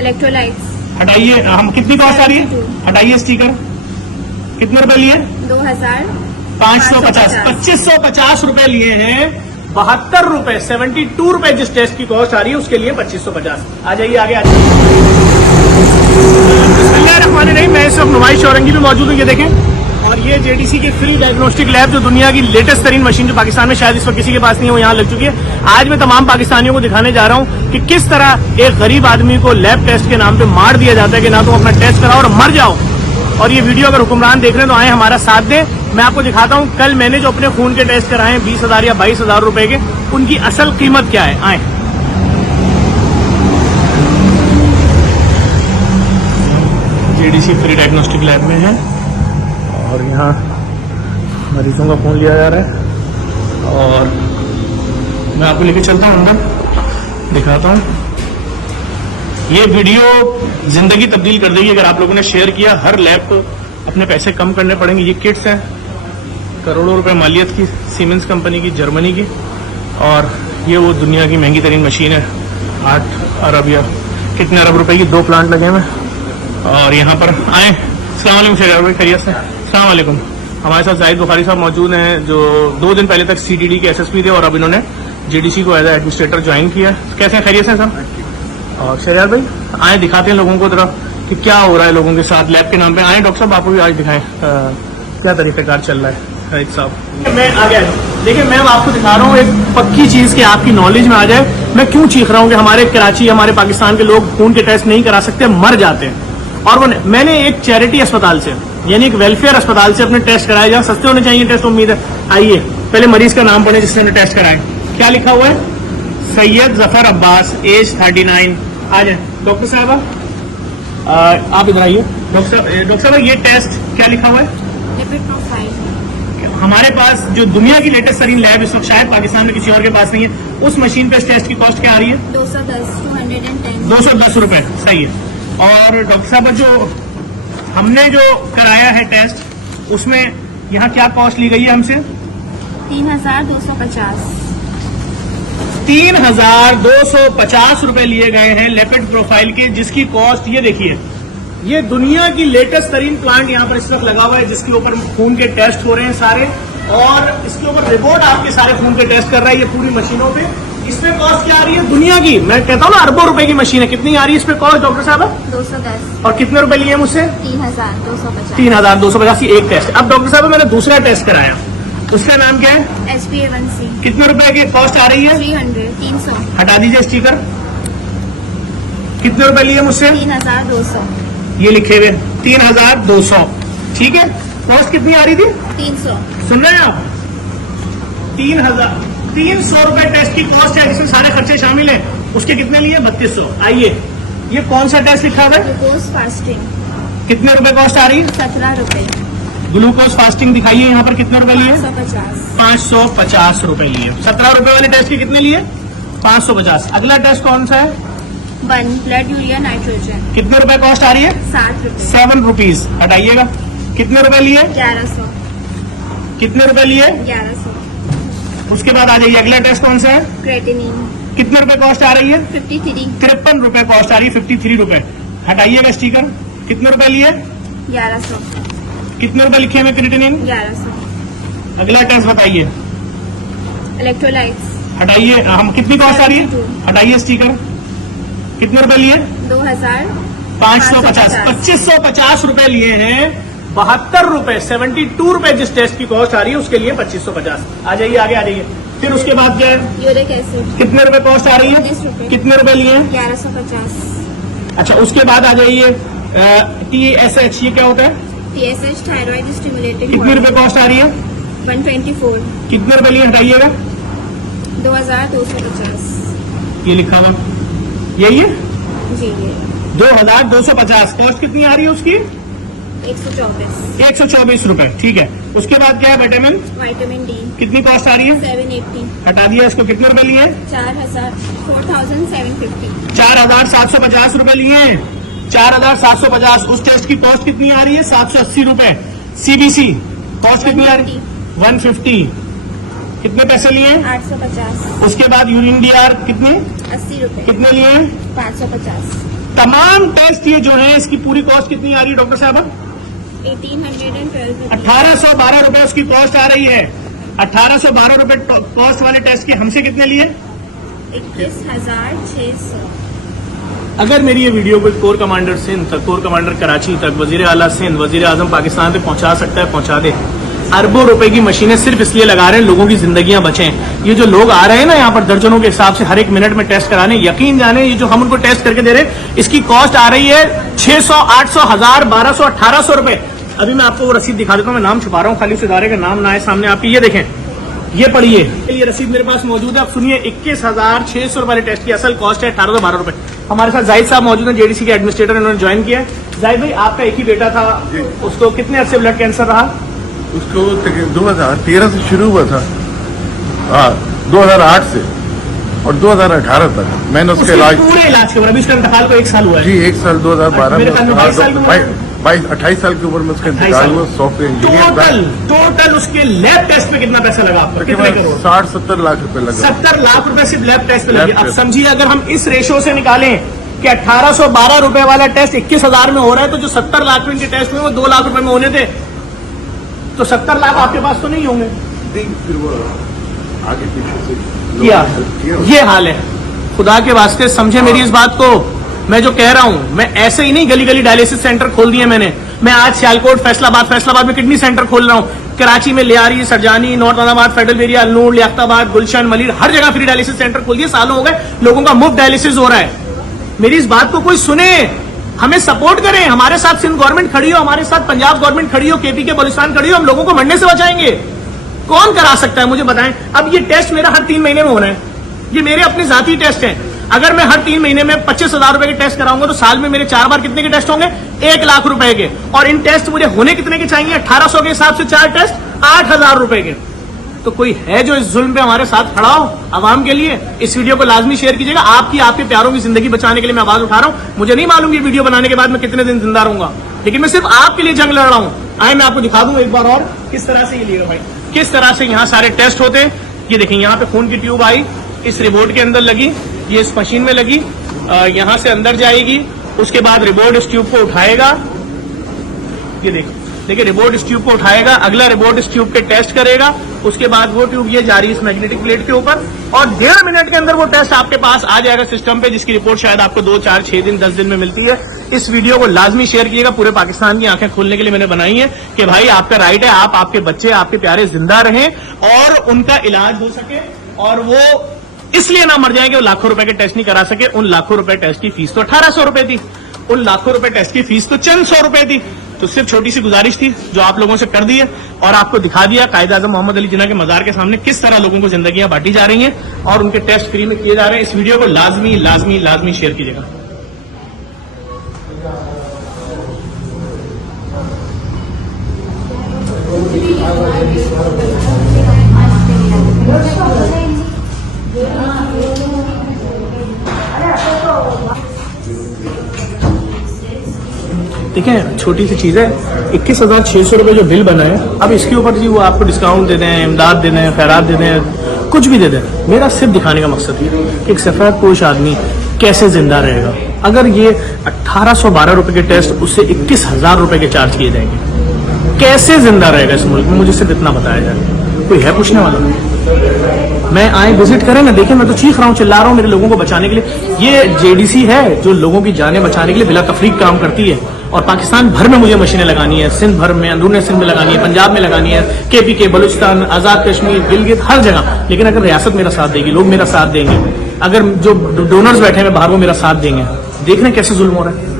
Electrolytes. हटाइए, हम कितनी कॉस्ट आ रही है? हटाइए स्टिकर। कितने रुपए लिए? 2550। 2550 रुपए लिए हैं। 72 रुपए 72 रुपए जिस टेस्ट की कॉस्ट आ रही है उसके लिए 2550। आ जाइए आगे आ जाइए। बिस्मिल्लाहिर्रहमानिर्रहीम। मैं इस वक्त नुमाइश औरंगी में मौजूद हूँ, ये देखें। और ये जेडीसी की फ्री डायग्नोस्टिक लैब, जो दुनिया की लेटेस्ट तरीन मशीन, जो पाकिस्तान में शायद इस वक्त किसी के पास नहीं है, वो यहाँ लग चुकी है। आज मैं तमाम पाकिस्तानियों को दिखाने जा रहा हूँ कि किस तरह एक गरीब आदमी को लैब टेस्ट के नाम पे मार दिया जाता है कि ना तुम अपना टेस्ट कराओ और मर जाओ। और ये वीडियो अगर हुक्मरान देख रहे हैं तो आए हमारा साथ दें। मैं आपको दिखाता हूँ कल मैंने जो अपने खून के टेस्ट कराए हैं 20,000 या 22,000 रुपए के, उनकी असल कीमत क्या है। आए जेडीसी फ्री डायग्नोस्टिक लैब में है और यहाँ मरीजों का खून लिया जा रहा है और मैं आपको लेके चलता हूँ अंदर, दिखाता हूँ। ये वीडियो जिंदगी तब्दील कर देगी अगर आप लोगों ने शेयर किया। हर लैब को अपने पैसे कम करने पड़ेंगे। ये किट्स हैं करोड़ों रुपए मालियत की, सीमेंस कंपनी की, जर्मनी की। और ये वो दुनिया की महंगी तरीन मशीन है, 8 अरब या कितने अरब रुपए की 2 प्लांट लगे हुए। और यहाँ पर आए। अस्सलाम वालेकुम शेर भाई, खैरियत से? अस्सलाम वालेकुम। हमारे साथ जाहिद बुखारी साहब मौजूद हैं, जो 2 दिन पहले तक सीटीडी के एसएसपी थे और अब इन्होंने जेडीसी को एज एडमिनिस्ट्रेटर ज्वाइन किया। कैसे हैं, खैरियत से सर? और शहरियार भाई आए, दिखाते हैं लोगों को तरह कि क्या हो रहा है लोगों के साथ लैब के नाम पे। आए डॉक्टर साहब, आपको भी आज दिखाएं क्या तरीकाकार चल रहा है। एक साहब मैं आ गया। देखिए मैं आपको दिखा रहा हूँ एक पक्की चीज की आपकी नॉलेज में आ जाए। मैं क्यों चीख रहा हूँ कि हमारे कराची, हमारे पाकिस्तान के लोग खून के टेस्ट नहीं करा सकते, मर जाते हैं। और मैंने एक चैरिटी अस्पताल से, यानी एक वेलफेयर अस्पताल से अपने टेस्ट कराए, जहाँ सस्ते होने चाहिए टेस्ट, उम्मीद है। आइए पहले मरीज का नाम पढ़े जिसने टेस्ट कराए। क्या लिखा हुआ है? सैयद जफर अब्बास, एज 39। आ जाए डॉक्टर साहब, आप इधर आइए। डॉक्टर साहब ये टेस्ट क्या लिखा हुआ है? Lipid profile. हमारे पास जो दुनिया की लेटेस्ट तरीन लैब इस वक्त शायद पाकिस्तान में किसी और के पास नहीं है, उस मशीन पे इस टेस्ट की कॉस्ट क्या आ रही है? 210 रुपए। सही है। और डॉक्टर साहब जो हमने जो कराया है टेस्ट, उसमें यहाँ क्या कॉस्ट ली गई है हमसे? 3250। 3250 रुपए लिए गए हैं लिपिड प्रोफाइल के, जिसकी कॉस्ट ये देखिए। ये दुनिया की लेटेस्ट तरीन प्लांट यहाँ पर इस वक्त लगा हुआ है, जिसके ऊपर खून के टेस्ट हो रहे हैं सारे, और इसके ऊपर रिपोर्ट आपके सारे खून के टेस्ट कर रहा है ये पूरी मशीनों पे। इसमें कॉस्ट क्या आ रही है? दुनिया की, मैं कहता हूँ ना, अरबों रुपए की मशीन है। कितनी आ रही है इसमें कॉस्ट डॉक्टर साहब? 210। और कितने रुपए लिए मुझसे? 3250। 3250 एक टेस्ट। अब डॉक्टर साहब मैंने दूसरा टेस्ट कराया, उसका नाम क्या है? HbA1c। कितने रुपए की कॉस्ट आ रही है? 300। हटा दीजिए स्टिकर। कितने रुपए लिए मुझसे? 3200। ये लिखे हुए 3200। ठीक है। कॉस्ट कितनी आ रही थी? 300। सुन रहे हैं आप? 300 रुपए टेस्ट की कॉस्ट है, जिसमें सारे खर्चे शामिल हैं। उसके कितने लिए? 3200। आइए, ये कौन सा टेस्ट लिखा हुआ है? Glucose fasting. कितने रुपए कॉस्ट आ रही है? 17 रुपए। ग्लूकोज फास्टिंग दिखाइए यहाँ पर। कितने रुपए लिए? 550। 550 रुपए लिए। 17 रुपए वाले टेस्ट के कितने लिए? 550। अगला टेस्ट कौन सा है? 1 ब्लड यूरिया नाइट्रोजन। कितने रुपए कॉस्ट आ रही है? 60 रुपए। 7 रुपीज। हटाइएगा। कितने रुपए लिए? 1100। कितने रुपए लिए? 1100। उसके बाद आ जाइए, अगला टेस्ट कौन सा है? क्रेटिनिन। कितने रुपए कॉस्ट आ रही है? 53। 53 रुपए कॉस्ट आ रही है। 53 रुपए। हटाइएगा स्टिकर। कितने रुपए लिए? 1100। कितने रुपए लिखे हुए क्रिएटिनिन? 1100। अगला टेस्ट बताइए। इलेक्ट्रोलाइट्स। हटाइए, हम कितनी कॉस्ट आ रही है? हटाइए स्टिकर। कितने रुपए लिए? 2550। 2550 रुपए लिए हैं। 72 रुपए 72 रुपए जिस टेस्ट की कॉस्ट आ रही है उसके लिए 2550। आ जाइए आगे, आ जाइए। फिर उसके बाद क्या है? Uric acid. कितने रुपए कॉस्ट आ रही है? 19 रुपए। कितने रुपए लिए? 1150। अच्छा, उसके बाद आ जाइए TSH, ये क्या होता है? TSH thyroid stimulating. कितने रुपए कॉस्ट आ रही है? 124। कितने रुपए लिए? हटाइएगा। 2250। ये लिखा हुआ यही है? जी ये 2250। कॉस्ट कितनी आ रही है उसकी? 124। 124 रुपए। ठीक है। उसके बाद क्या है? Vitamin vitamin D. कितनी कॉस्ट आ रही है? 780। हटा दिया इसको। कितने रुपए लिए? 4750। 4750 रुपए लिए। 4750। उस टेस्ट की कॉस्ट कितनी आ रही है? 780 रुपए। CBC कॉस्ट कितनी आ रही है? 150। कितने पैसे लिए? 850। उसके बाद यूरिन DR कितने? 80 रुपए। कितने लिए? 550। तमाम टेस्ट ये जो है इसकी पूरी कॉस्ट कितनी आ रही है डॉक्टर साहब? 1812 1812 रुपए उसकी कॉस्ट आ रही है। 1812 रुपए कॉस्ट वाले टेस्ट के हमसे कितने लिए? 21,600। अगर मेरी ये वीडियो कोई कोर कमांडर सिंध तक, कोर कमांडर कराची तक, वजीर आला सिंध, वजीर आजम पाकिस्तान तक पहुंचा सकता है, पहुंचा दे। अरबों रुपए की मशीनें सिर्फ इसलिए लगा रहे हैं लोगों की जिंदगियां बचें। ये जो लोग आ रहे हैं ना यहाँ पर दर्जनों के हिसाब से हर एक मिनट में टेस्ट कराने, यकीन जाने ये जो हम उनको टेस्ट करके दे रहे हैं इसकी कॉस्ट आ रही है 600, 800, 1000, 1200, 1800 रुपए। अभी मैं आपको वो रसीद दिखा देता हूँ। मैं नाम छुपा रहा हूँ खाली उस इदारे का नाम ना है सामने आपकी। ये देखें, ये पढ़िए, ये रसीद मेरे पास मौजूद है। आप सुनिए, 21,600 वाले टेस्ट की असल कॉस्ट है 1812 रुपए। हमारे साथ जाहिद साहब मौजूद हैं, जेडीसी के एडमिनिस्ट्रेटर, इन्होंने ज्वाइन किया है। जाहिद भाई, आपका एक ही बेटा था, उसको कितने अर्से ब्लड कैंसर रहा? उसको 2013 से शुरू हुआ था, 2008 से और 2018 तक मैंने उसके इलाज, पूरे इलाज के बाद अभी उसका इंतकाल को 1 साल हुआ है जी 1 साल 2012 मेरे ख्याल में 22 साल में 28 साल की उम्र में उसका इंतकाल हुआ। Software engineer. टोटल उसके लैब टेस्ट पे कितना पैसा लगा आपको? कितने करोड़? 60-70 लाख रुपए लगे। 70 लाख रुपए सिर्फ लैब टेस्ट पे लगे। अब समझिए, अगर हम इस रेशो से निकालें कि 1812 रुपए वाला टेस्ट 21,000 में हो रहा है, तो जो 70 लाख में इनके टेस्ट हुए वो 2 लाख रुपए में होने थे, तो 70 लाख आपके पास तो नहीं होंगे। फिर वो आगे पीछे से ये हाल है। खुदा के वास्ते समझे मेरी इस बात को। मैं जो कह रहा हूं, मैं ऐसे ही नहीं गली गली डायलिसिस सेंटर खोल दिए मैंने। मैं आज सियालकोट, फैसलाबाद में किडनी सेंटर खोल रहा हूं। कराची में Lyari, Surjani, north Alabad, federal area, Alnoor, Liaquatabad, Gulshan, Malir, हर जगह फ्री डायलिसिस सेंटर खोल दिए। सालों हो गए, लोगों का मुफ्त डायलिसिस हो रहा है। मेरी इस बात को कोई सुने, हमें सपोर्ट करें। हमारे साथ सिंध गवर्नमेंट खड़ी हो, हमारे साथ पंजाब गवर्नमेंट खड़ी हो, केपी के बलूचिस्तान खड़ी हो। हम लोगों को मरने से बचाएंगे। कौन करा सकता है मुझे बताएं। अब ये टेस्ट मेरा हर 3 महीने में होना है। ये मेरे अपने जाती टेस्ट हैं। अगर मैं हर 3 महीने में 25,000 रुपए के टेस्ट कराऊंगा तो साल में मेरे 4 बार कितने के टेस्ट होंगे? 1 लाख रुपए के। और इन टेस्ट मुझे होने कितने के चाहिए? 1800 के हिसाब से 4 टेस्ट 8,000 रुपए के। तो कोई है जो इस जुल्म पे हमारे साथ खड़ा हो आवाम के लिए? इस वीडियो को लाजमी शेयर कीजिएगा। आपके प्यारों की जिंदगी बचाने के लिए मैं आवाज उठा रहा हूं। मुझे नहीं मालूम ये वीडियो बनाने के बाद मैं कितने दिन जिंदा रहूंगा, लेकिन मैं सिर्फ आपके लिए जंग लड़ रहा हूं। आए मैं आपको दिखा दूं एक बार और किस तरह से ये लिएगा भाई, किस तरह से यहाँ सारे टेस्ट होते हैं। ये देखिए, यहाँ पे खून की ट्यूब आई, इस रिपोर्ट के अंदर लगी, ये इस मशीन में लगी, यहां से अंदर जाएगी। उसके बाद रिपोर्ट इस ट्यूब को उठाएगा। ये देखिए रिपोर्ट इस ट्यूब को उठाएगा, अगला रिपोर्ट इस ट्यूब के टेस्ट करेगा। उसके बाद वो ट्यूब ये जा रही है इस मैग्नेटिक प्लेट के ऊपर, और 1.5 मिनट के अंदर वो टेस्ट आपके पास आ जाएगा सिस्टम पे, जिसकी रिपोर्ट शायद आपको 2, 4, 6 दिन, 10 दिन में मिलती है। इस वीडियो को लाजमी शेयर कीजिएगा। पूरे पाकिस्तान की आंखें खोलने के लिए मैंने बनाई है कि भाई आपका राइट है, आप, आपके बच्चे, आपके प्यारे जिंदा रहें और उनका इलाज हो सके, और वो इसलिए ना मर जाएंगे वो लाखों रुपए के टेस्ट नहीं करा सके। उन लाखों रुपए टेस्ट की फीस तो 1800 रुपए थी, उन लाखों रुपए टेस्ट की फीस तो चंद 100 रुपए थी। तो सिर्फ छोटी सी गुजारिश थी जो आप लोगों से कर दी है, और आपको दिखा दिया कायद आजम मोहम्मद अली जिन्ना के मजार के सामने किस तरह लोगों को जिंदगियां बांटी जा रही हैं और उनके टेस्ट फ्री में किए जा रहे हैं। इस वीडियो को लाजमी लाजमी लाजमी शेयर कीजिएगा। देखें, छोटी सी चीज है, 21,600 रुपए जो बिल बना है, अब इसके ऊपर जी वो आपको डिस्काउंट दे दें, इमदाद दे दें, खैरात दे दें, कुछ भी दे दें। मेरा सिर्फ दिखाने का मकसद है कि एक सफेद पोश आदमी कैसे जिंदा रहेगा अगर ये 1812 रुपए के टेस्ट उससे 21,000 रुपए के चार्ज किए जाएंगे। कैसे जिंदा रहेगा इस मुल्क में? मुझे सिर्फ इतना बताया जाए। कोई है पूछने वाला? मैं आए विजिट करें ना, देखें, मैं तो चीख रहा हूँ, चिल्ला रहा हूँ मेरे लोगों को बचाने के लिए। ये जेडीसी है जो लोगों की जानें बचाने के लिए बिला तफरीक काम करती है, और पाकिस्तान भर में मुझे मशीनें लगानी है, सिंध भर में, अंदरूनी सिंध में लगानी है, पंजाब में लगानी है, केपी के, बलूचिस्तान, आजाद कश्मीर, गिलगित, हर जगह। लेकिन अगर रियासत मेरा साथ देगी, लोग मेरा साथ देंगे, अगर जो डोनर्स बैठे हैं बाहर वो मेरा साथ देंगे, देख रहे हैं कैसे जुल्म हो रहा है।